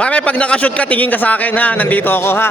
Pare, pag nakashoot ka, tingin ka sa akin ha. Nandito ako ha.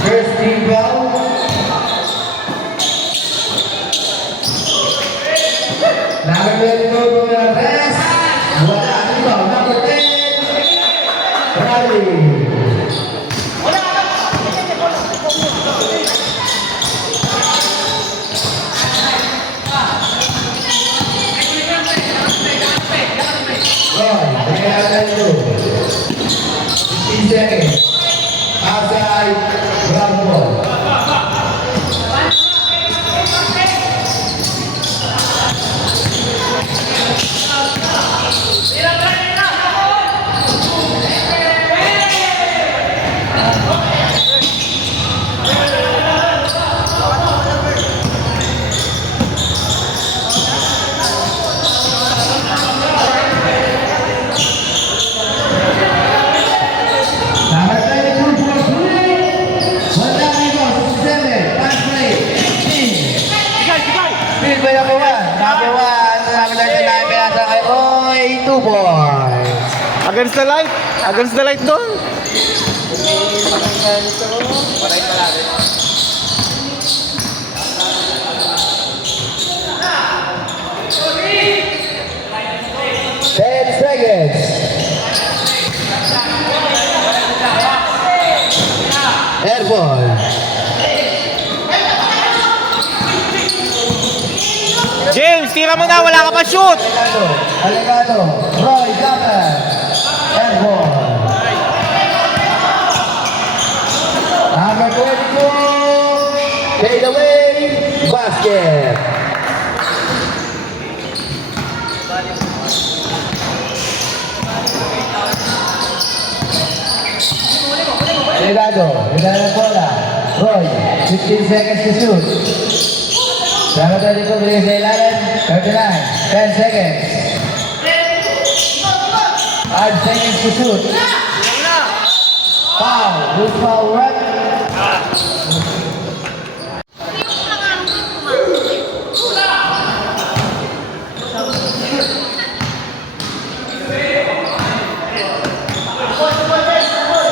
First team ball. Number 22, Perez. Wala dito. Number 10, Riley. Outside, ground ball. Against the light. Against the light doon. Seconds. Airball. James, tira mo na. Wala ka pa shoot. Alegado. Roy Zapper. Airball. Number 22. Fade away. Basket. Alegado. Alegado bola. Roy. 15 seconds to shoot. Number 22. Bigay sa ilalim. 39. 10 seconds. 5 seconds to shoot. Foul. Good foul, right?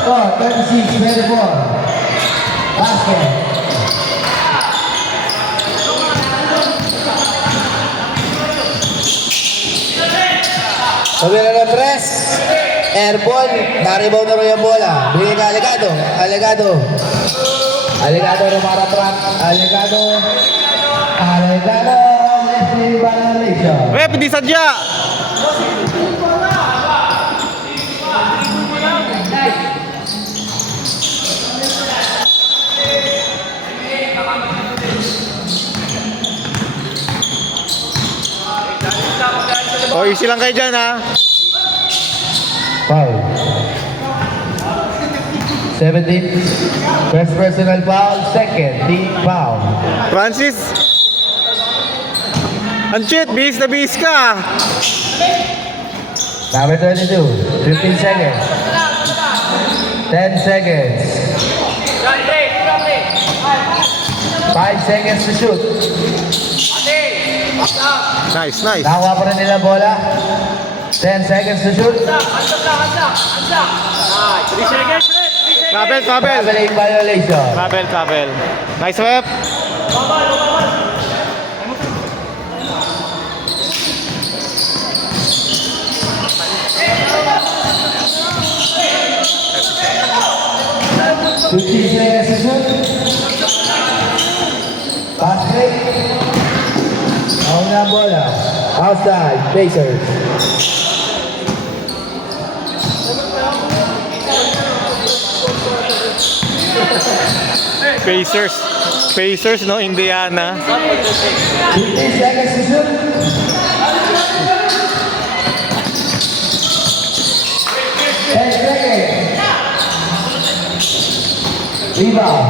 Score 36-24. Basket. Sabi na ng press. Airball. Na-rebound na rin yung bola. Bigay ka Alegado. Alegado. Alegado rumaratrap. Alegado. Alegado. Leslie violation. Rep, hindi sadya. O, easy lang kayo dyan ha. Foul. 17. First personal foul. Second team foul. Francis. Ang cheat, bihis na bihis ka. Number 22. 15 seconds. 10 seconds. 5 seconds to shoot. Nice, nice. Nakakuha pa rin nila bola. 10 seconds to shoot. Travel, travel. Traveling violation. Travel, travel. Nice rep. Fifteen seconds to shoot. Pass break. Out na bola. Outside. Pacers. Pacers. Pacers, no? Indiana. 15 seconds to shoot. Rebound.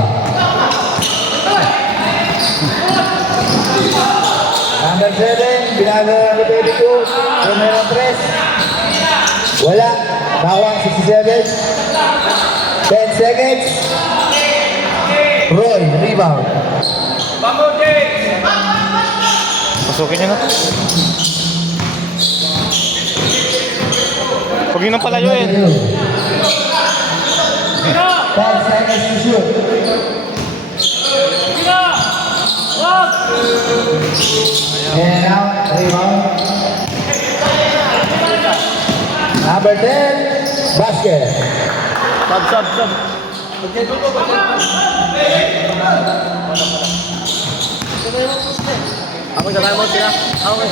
Number 7, binago ng 22. Romero 3. Wala. Bawang 67. 10 seconds. Roy, rebound. Pasukin niya na. Huwag yun ang palayuin. 10 seconds to shoot. And out, rebound. Number 10, basket. Sub. Ako sa mo sila. Okay.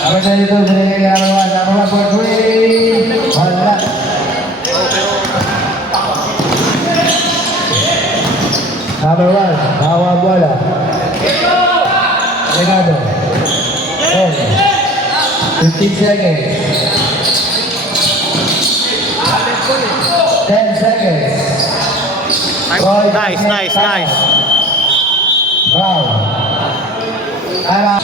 Number 22, binigay ka number 1. Number 1 for 3. Wala. Number 1, bawang bola. Legado. 10. 15 seconds. 10 seconds. Nice. Brown. Time out.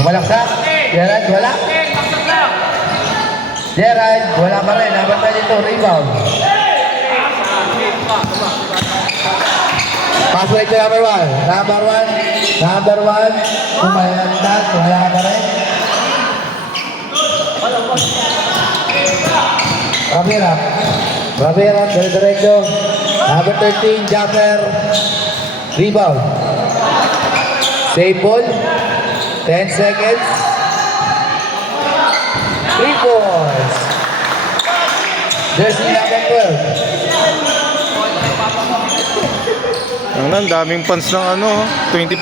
Malaksak. Gerard, wala. Gerard, wala pa rin. Nabantay dito, rebound. Pass break to number 1. Number 1. Kumayantan, wala pa rin. Ravera, diretso. Number 13, Jumper. Rebound. Save ball. 10 seconds. 3 points. Jersey number 12. Ang daming fans ng 2014. 10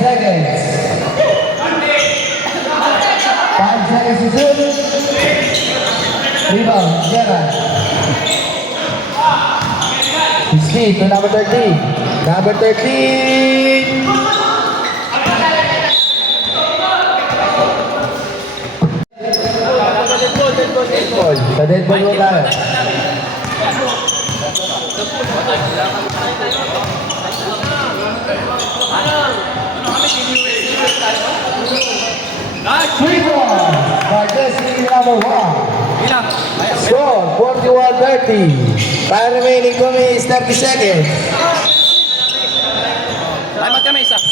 seconds. 5 seconds to shoot. Rebound, Gerard. 16 to number 13. Number 13. Sa dead ball mo tayo. Free ball. Jersey number 1. Score 41-30. Time remaining is 30 seconds.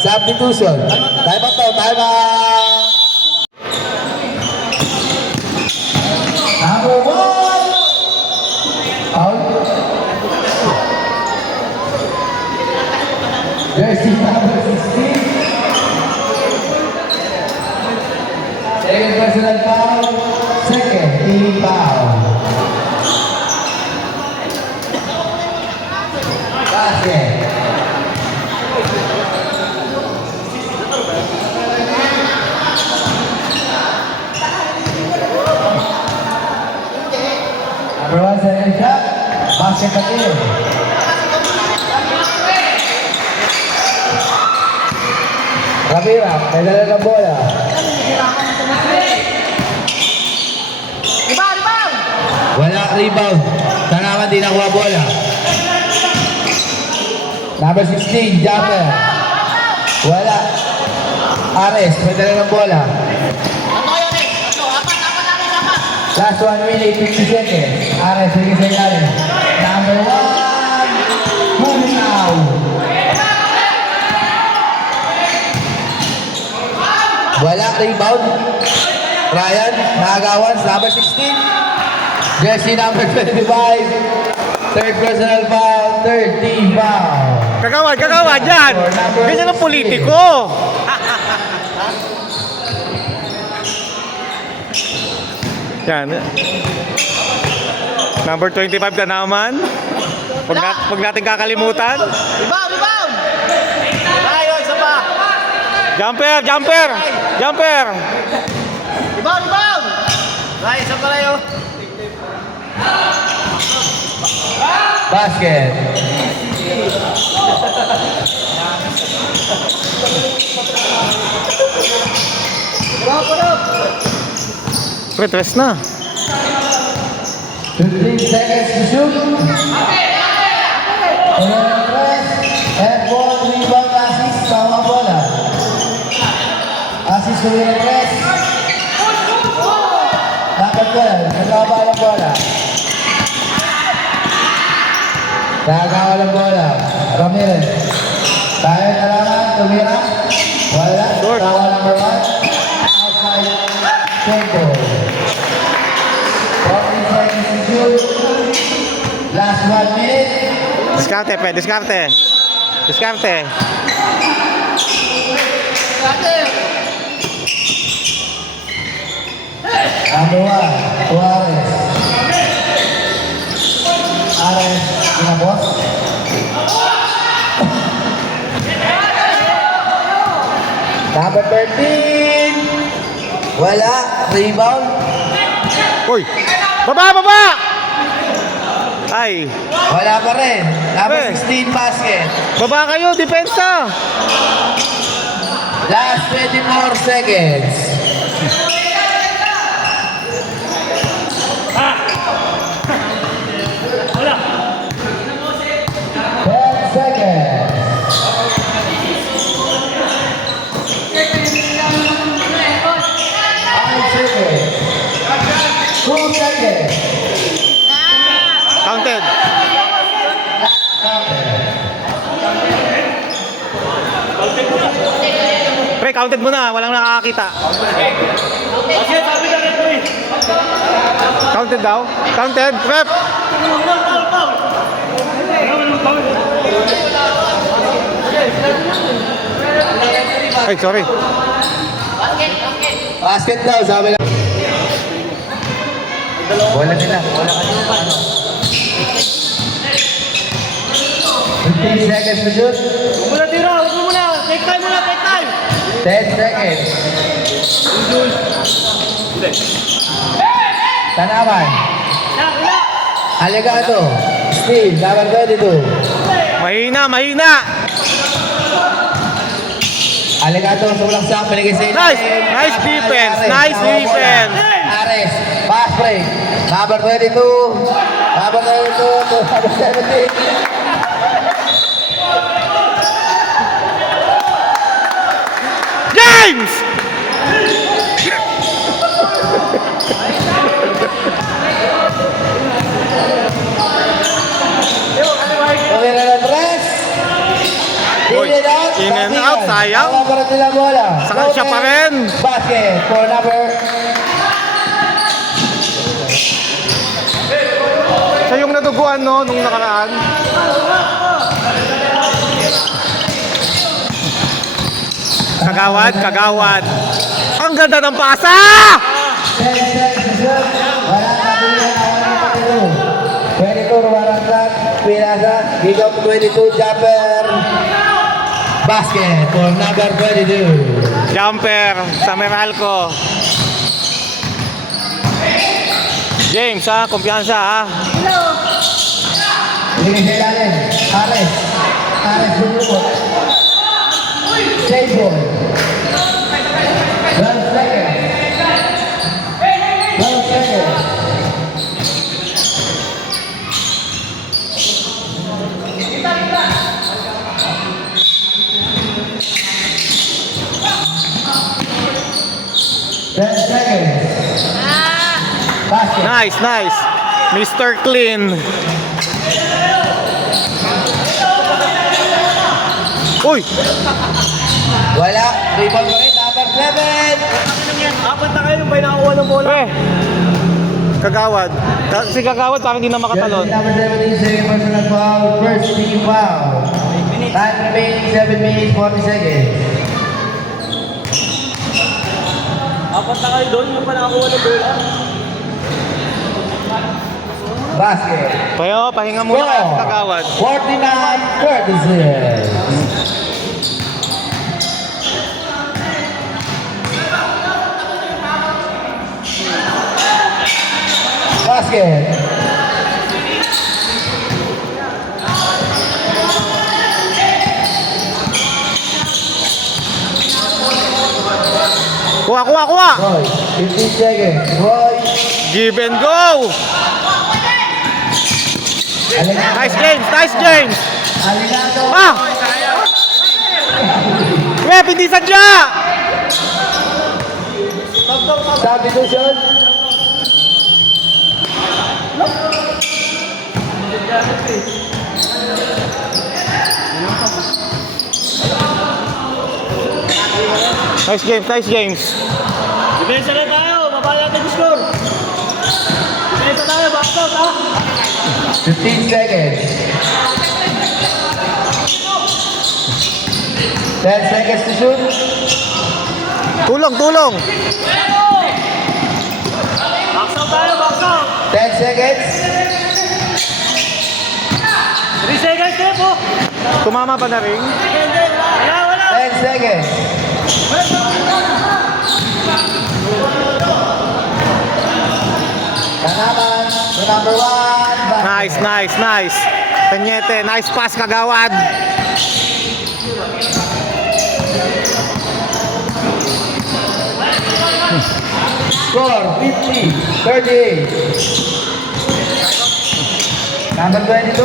Substitution. Time out. Number 1. Out. Jersey number 16. Second personal foul. Second team foul. Basket. Number 1 second shot. Basket pa rin. Ravera, may dala ng bola. Wala rebound. Tanaman din nakuha bola. Number 16, Jumper. Wala. Ares, may dala ng bola. Last 1 minute, 50 seconds. Ares, bigay sa ilalim. Number 1, moving out. Wala rebound. Ryan, nakagawan, number 16. Jersey number 25. Third personal foul, third team foul. Kagawad yan! Ganyan ang politiko! Yan. Number 25 ka naman. Pag natin kakalimutan. Rebound! Tayo, isa pa! Jumper! Rebound! Tayo, isa pa tayo! Basket. Pre, tres na. 15 seconds to shoot. Airball, rebound, assist, sama bola. Assist ko yung press. Dapat ko yan, nagkakabala ng bola. Nagkakabala ng bola. Ramirez. Tayo na naman, tumira. Wala. Tawa number 1. Outside. Tempo. 40 seconds to shoot. Last 1 minute. Diskarte, pre. Diskarte. Diskarte. Number 1, Juarez. Ares, kinabos. Number 13. Wala, rebound. Uy! Baba! Baba! Ay! Wala pa rin. Number Eh. 16, basket. Baba kayo! Depensa! Last 24 seconds. Counted. Pre, counted mo na. Walang nakakakita. Counted daw? Counted? Rep! Ay, sorry. Basket daw, sabi lang. Bola nila. Bola kanina. 15 seconds to shoot. Muna tira, huwag mo muna. Take time muna, take time. 10 seconds. Tanaman. Alegado. Steve, number 22. Mahina, mahina! Alegado, sobrang sa pinigay sa Nice! Nice defense! Nice defense! Ares, pass break. Number 22. Number 22 to number 17. James! Tumira ng press. Uy, in and out, sayang. Tama pa rin nila bola. Sa kansya pa rin. Basket for number. Siya yung naduguan, no, nung nakaraan. Kagawad, kagawad. Ang ganda ng pasa! 10 seconds to shoot. Wala na pilihan. Wala na pilihan. 22, walang track. Pinasa. Big up 22, jumper. Basket for number 22. Jumper sa Meralco. James, ha? Kumpiyansa, ha? Bigay sa ilalim. Ares. Ares bumubot. Save ball. 12 seconds. 12 seconds. Basket. Nice, nice. Mr. Clean. Uy! Wala. Rebound pa rin. Number 7. Apat na kayo nung ba nakakuha ng bola? Eh! Kagawad. Si Kagawad parang hindi na makatalon. Number 17, second personal foul. First team foul. Time remaining 7 minutes 40 seconds. Apat na kayo doon yung pa nakakuha ng bola. Basket. Pero pahinga muna kaya si Kagawad. 49-36. Basket. Kuha, kuha, kuha. Boy, 15 seconds. Boy, Give and go. Aligado. Nice James, nice James. Aligado. Ah! Rep, hindi sadya. Substitution. Nice James, nice James. Depensa na tayo. Baba natin yung score. Depensa tayo. Back out, ha? 15 seconds. 10 seconds to shoot. Tulong, tulong. Back out tayo. Back out. 10 seconds. 3 seconds na po. Tumama ba na rin? Wala, wala. 10 seconds. Kanaman, the number 1. Nice, nice, nice. Tanyete, nice pass kagawad. Score 50-38. Number 22.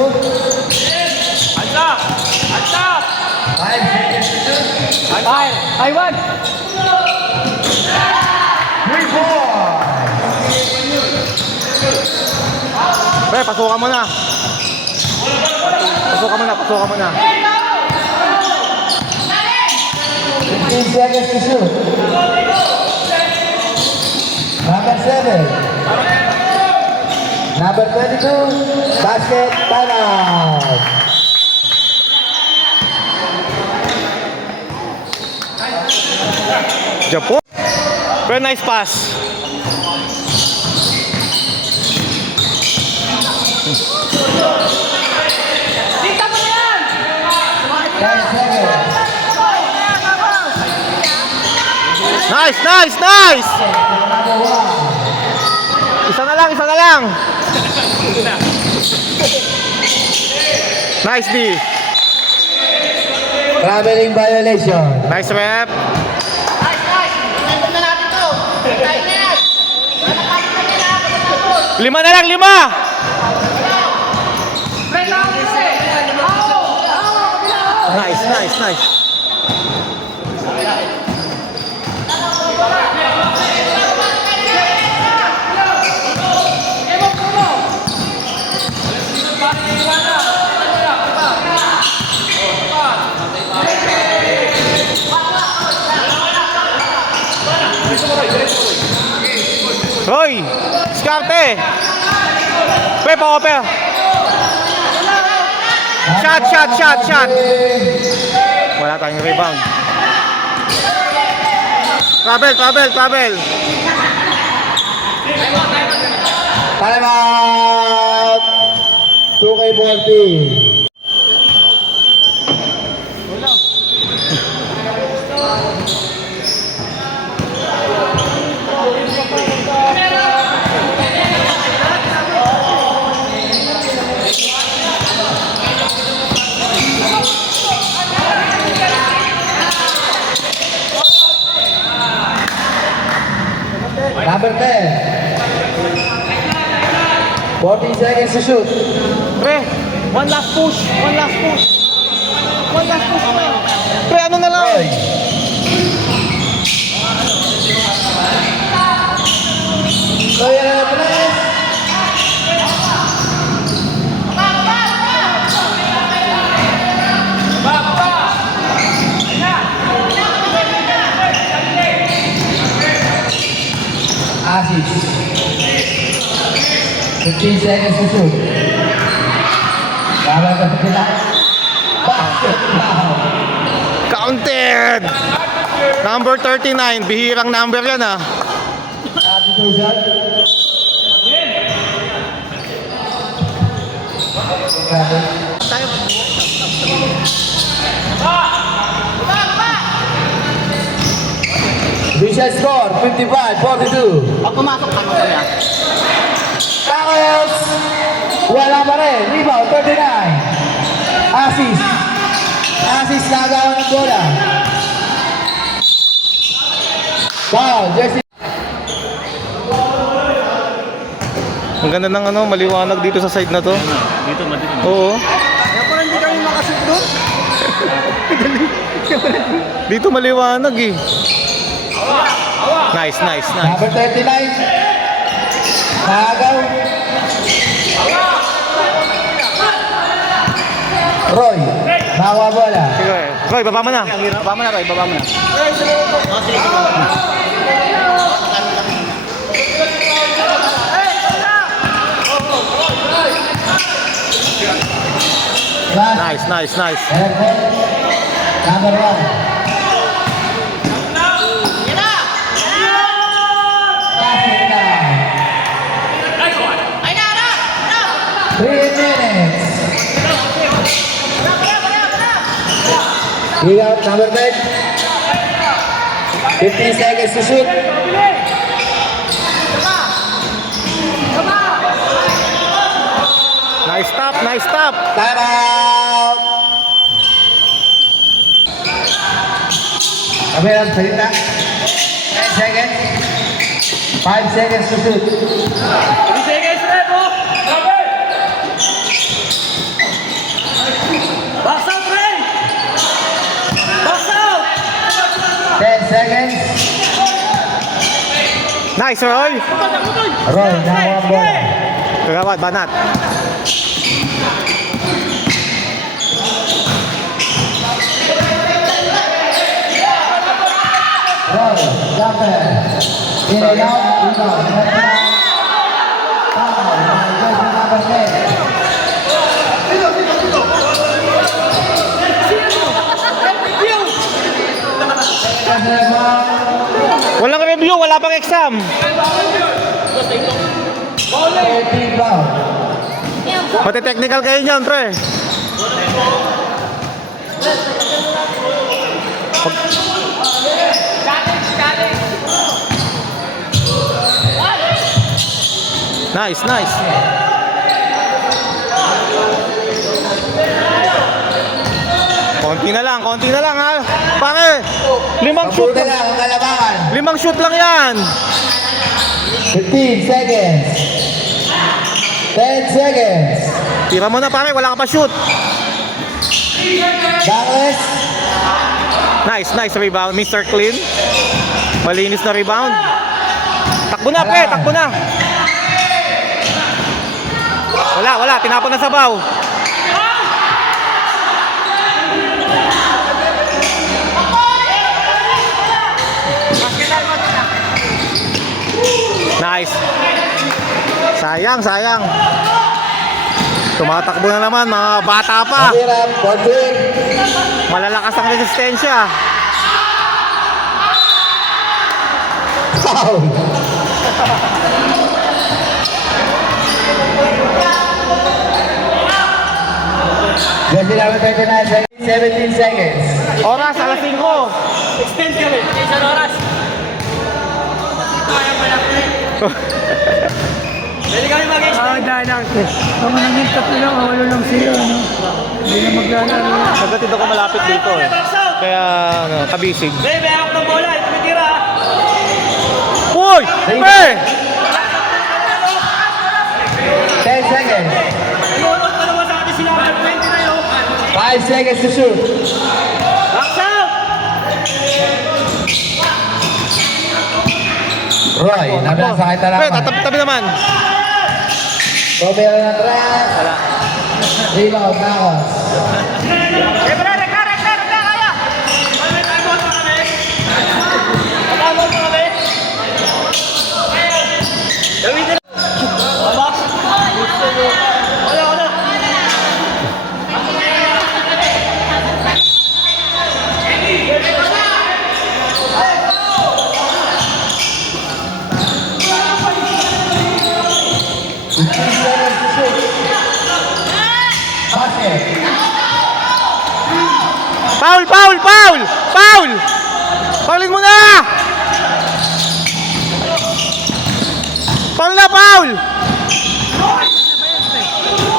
Anta! Anta! 5 seconds to shoot. I want. 3 points. Pre, pasukan mo na. Pasukan mo na, pasukan mo na. 15 seconds to shoot. Number 7. Number 22. Basket timeout. Japo. Pre, nice pass. Dito mo yan! 10 seconds. Nice, nice, nice. Number 1. Isa na lang, isa na lang. Nice D. Traveling violation. Nice rep. Lima na lang, lima. Nice, nice, nice. Hoy! Skarte! Pe, pa-ope! Shot, shot, shot, shot! Wala tayong rebound. Travel, travel, travel! Timeout. 2K40. Number 10. 40 seconds to shoot. Pre, one last push, one last push. One last push na. Pre, ano na lang? Roy. Roy, ano na press? Asis. 15 seconds to shoot. Para ka sila. Basket foul. Counted! Number 39, bihirang number yan ah. Substitution. Visual score, 55-42. Pag pumasok ka niya. Takos! Wala pa rin. Rebound, 39. Asis. Asis nagawa ng bola. Foul, jersey. Ang ganda ng ano, maliwanag dito sa side na to. Dito, dito. Oo. Kaya parang hindi kami makashoot doon. Dito maliwanag eh. Nice, nice, nice. Number 39. Nagaw. Roy, nawa bola. Sige, Roy, baba mo na. Baba mo na, Roy, baba mo na. Last. Nice, nice, nice. Number 1. Last 3 minutes. Bring out number 10. 15 seconds to shoot. Nice stop, nice stop. Time out. Kami lang salita. 10 seconds. 5 seconds to shoot. 3 seconds left, oh! Box out, Ray! Box out! 10 seconds. Nice, Roy. Roy, nawa bola. Kagawad, banat. Roy, jumper. In and out, rebound. Foul, jersey number 10. Walang review, wala pang exam. 13 foul. Pati technical kayo dyan, pre. Nice, nice. Konti na lang ha. Pare, 5 shoot Mabuti lang ang kalabangan. 5 shoot lang yan. 15 seconds. 10 seconds. Tira mo na pare, wala ka pa shoot. Douglas. Nice, nice rebound, Mr. Clean. Malinis na rebound. Takbo na, pre, takbo na. Wala, tinapon na sa baw. Nice. Sayang. Tumatakbo na naman, mga bata pa. Mahirap. Konting. Malalakas ang resistensya. Foul. Jersey number 39, 17 seconds. Oras, alas 5. Extend kami. Isang oras. Pwede kami mag-extend. Dalang. Kung nanging tatlo lang, walo lang sila. Ano? Hindi na maglalaro. Nagatid ako malapit dito eh. Kaya, kabisig. Ray, may hawak ng bola. Ito titira. Uy! Pre! 10 seconds. Inuunod pa naman sa atin sila. 20 na yun. 5 seconds to shoot. Box out! Roy, nabasa kahit Pre, talaman. tabi naman. Robert na atras. Rebound, Nakos. Kaya! May timeout pa kami. Timeout pa kami. Gawin nila. Box. Wala. Basket. Foul! Foulin mo na! Foul!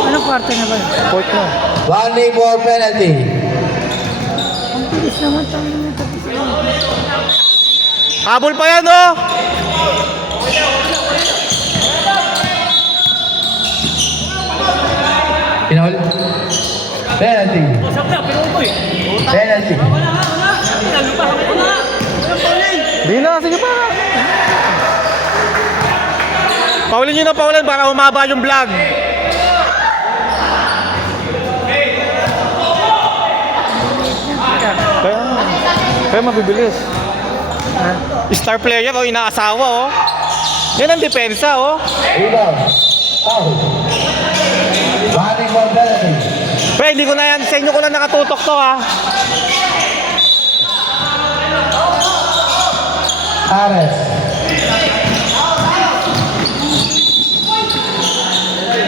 Anong kwarto na ba? Fourth na. 1 day more penalty. Ang bilis naman tayo na tapos. Habol pa yan, oh. Pinahuli. Penalty. Usap na, pinuto eh. Penalty. Wala. Lalo pa, wala. Walang pauling. Di na, sige pa. Paulin nyo na, Paulin, para humaba yung vlog. Kaya mabibilis. Star player, oh, inaasawa, oh. Yan ang depensa, oh. Rebound. Foul. Running for penalty. Pre, hindi ko na yan, sa inyo ko na nakatutok to, ha. Ares.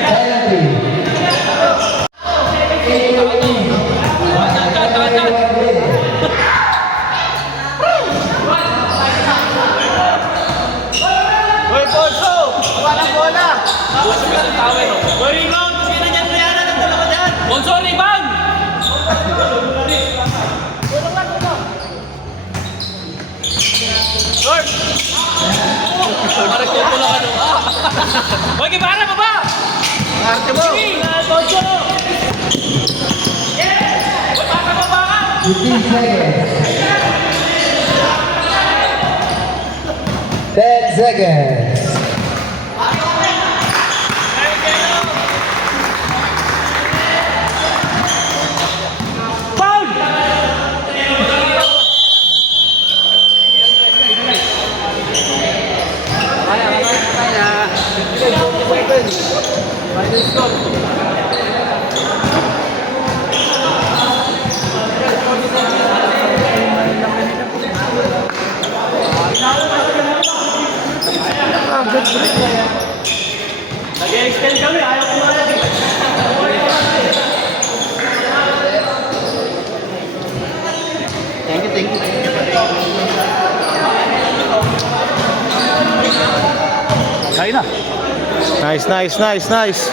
Penalty. Hoy, Ponso! Walang bola! Hoy, rebound! Sige na dyan, bayaran ang dalawa dyan! Ponso, rebound! Lord! Parang tutulong ka nung Hoy, kibara, baba! Arte mo! Ponso! Yeah! Baba ka, baba ka! 15 seconds. 10 seconds. Foul! Nag-extend kami, ayaw ko na lang. Thank you. Nice.